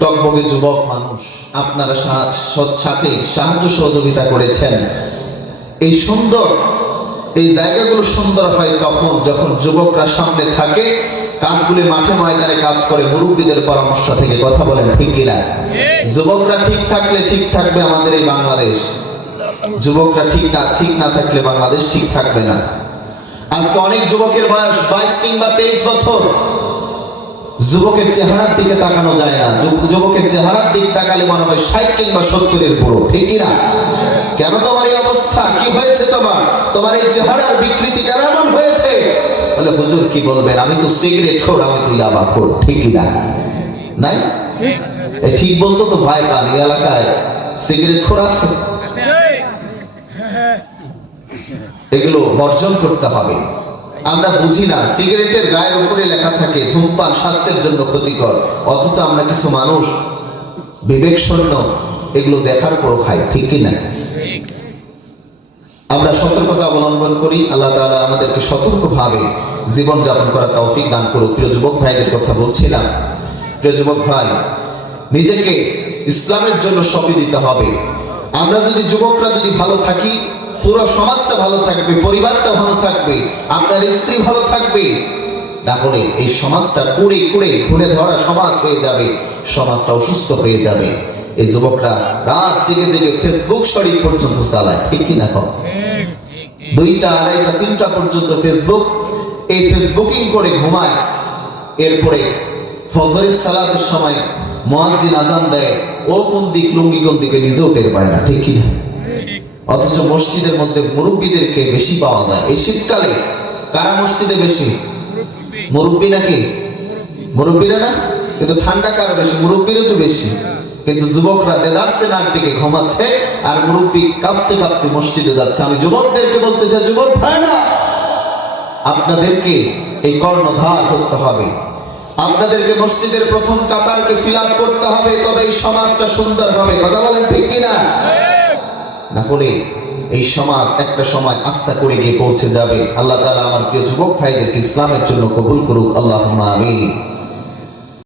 টকবগে যুবক মানুষ, আপনারা সাথে সাহায্য সহযোগিতা করেছেন। এই সুন্দর এই জায়গাগুলো সুন্দর হয় তখন যখন যুবকরা সামনে থাকে, কাজগুলি মাঠে ময়দানে কাজ করে মুরব্বীদের পরামর্শ থেকে। কথা বলেন ঠিক কিনা? যুবকরা ঠিক থাকলে ঠিক থাকবে আমাদের এই বাংলাদেশ, যুবকরা ঠিক না থাকলে বাংলাদেশ ঠিক থাকবে না। আজকে অনেক যুবকের বয়স 22 কিংবা 23 বছর, যুবকের চেহারার দিকে তাকানো যায় না। যুবকের চেহারার দিকে তাকালে মনে হয় 60 কিংবা 70-এর পুরো। ঠিক না? কেন তোমার এই অবস্থা? কি হয়েছে তোমার এই চেহারার বিকৃতি কেন এমন হয়েছে? বলে হুজুর কি বলবেন, আমি তো সিগারেট খোর, আমি তো ইয়াবা খোর। ঠিক না? নাই ঠিক বলতো তো ভয় পান, এই এলাকায় সিগারেট খোর আছে। এগুলো বর্জন করতে হবে। আমরা বুঝি না, সিগারেটের গায়ের উপরে লেখা থাকে ধূমপান স্বাস্থ্যের জন্য ক্ষতিকর, অথচ আমরা কিছু মানুষ বিবেক শূন্য এগুলো দেখার পর খাই। ঠিক কিনা? আমরা সতর্কতা অবলম্বন করি। আল্লাহ তাআলা আমাদেরকে সতর্কভাবে জীবন যাপন করার তৌফিক দান করুক। প্রিয় যুবক ভাইদের কথা বলছিলাম। প্রিয় যুবক ভাই, নিজেকে ইসলামের জন্য সঁপে দিতে হবে। আমরা যদি যুবকরা যদি ভালো থাকি, পুরো সমাজটা ভালো থাকবে, পরিবারটা ভালো থাকবে, আপনার স্ত্রী ভালো থাকবে। না হলে এই সমাজটা কুড়ে ঘুরে ধরা সমাজ হয়ে যাবে, সমাজটা অসুস্থ হয়ে যাবে। এই যুবকরা রাত জেগে ফেসবুক শরীফ পর্যন্ত চালায়। ঠিক কিনা? 2টা, 2:30, 3টা পর্যন্ত ফেসবুক, এই ফেসবুকিং করে ঘুমায়। এরপরে ফজরের সালাতের সময় মুয়াজ্জিন আজান দেয়, ও কোন দিক লুঙ্গি কোন দিকে নিজেও টের পায় না। ঠিক কিনা? অথচ মসজিদের মধ্যে মুরব্বীদেরকে বেশি পাওয়া যায়। এই শীতকালে কারা মসজিদে বেশি? মুরব্বী নাকি? মুরব্বীরা না, কিন্তু ঠান্ডা কার বেশি? মুরব্বীরও তো বেশি। কিন্তু যুবকরা দেদারসে নাক দিকে ঘুমাচ্ছে, আর মুরব্বী কাঁপতে মসজিদে যাচ্ছে। আমি যুবকদেরকে বলতে চাই, যুবক ভাইরা, আপনাদেরকে এই কর্ণধার করতে হবে। আপনাদেরকে মসজিদের প্রথম কাতারকে ফিল আপ করতে হবে, তবে এই সমাজটা সুন্দর হবে। কথা বলেন ঠিক কিনা? না হলে এই সমাজ একটা সময় আস্থা করে গিয়ে পৌঁছে যাবে। আল্লাহ তাআলা আমার প্রিয় যুবক ভাইদেরকে ইসলামের জন্য কবুল করুক। আল্লাহুম্মা আমিন।